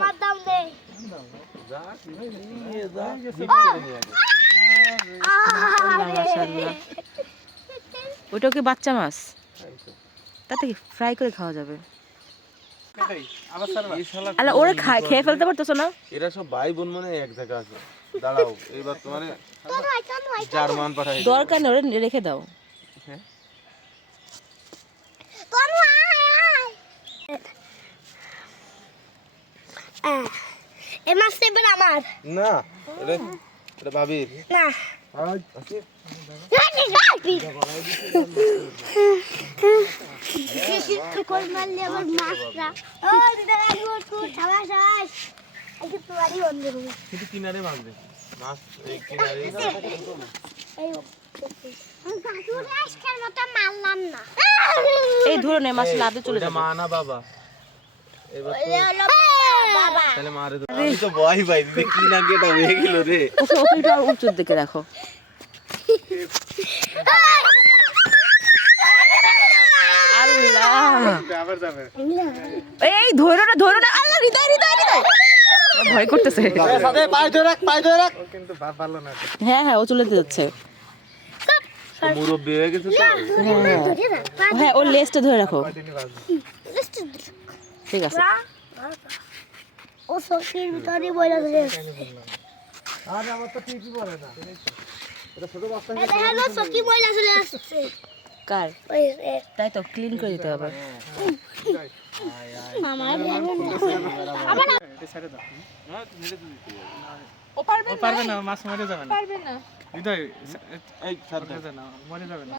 আমার দাম দে যা নিয়ে যা মাশাআল্লাহ। ওটাও কি বাচ্চা মাছ? তাতে কি ফ্রাই করে খাওয়া যাবে? আল্লাহ, ওরা খেয়ে ফেলতে পারতেছো না? এরা সব ভাই বোন মানে এক জায়গা আছে। দাঁড়াও, এইবার তোমারে জার্মান পাঠাই দেব। দরকার নেই, ওরা রেখে দাও। হ্যাঁ তনু আয় এই মাছটা এবার আমার না, এটা এটা ভাবির। না কই মারলে আবার মাছটা ও দিদা রাখবো তুই খাওয়া শেষ আজকে তোমারই বন্ধ হবে শুধু কিনারে মারবে মাছ, এই কিনারে এই কাকুর আজকের মতো মারলাম না এই ধরো নে, মাছ লাদে চলে ওইটা যাবে। মা না বাবা? এবার তো বাবা তাহলে মারে তো। আমি তো ভয় পাই দিদি, কি না কেটা হয়ে গেল রে। ওকে ওকে একটু আর উঁচুর দিকে রাখো। আল্লাহ, আবার যাবে। এই ধরো না, ধরো না। আল্লাহ, হৃদয় হৃদয় হৃদয় ভয় করতেছে। সাথে পাই ধরে রাখ, পাই ধরে রাখ। ও কিন্তু ভালো না। হ্যাঁ হ্যাঁ, ও চলে যাচ্ছে। মুরব্বি হয়ে গেছে তো। হ্যাঁ, ওর লেজটা ধরে রাখো। ঠিক আছে। ও সকির ভিতরে বইলা ধরে আরে আমার তো ঠিকই পড়ে না। এটা ছোট বাচ্চা এটা হলো সকি বইলা চলে আসছে কার? ওই তাই তো ক্লিন করে দিতে হবে। আমার এটা ছেড়ে দাও। হ্যাঁ, মেরে দিতে। ও পারবে পারবে না, মাছ মরে যাবে না। পারবে না। হৃদয় এই ছাড় দাও। মরে যাবে না, মরে যাবে না।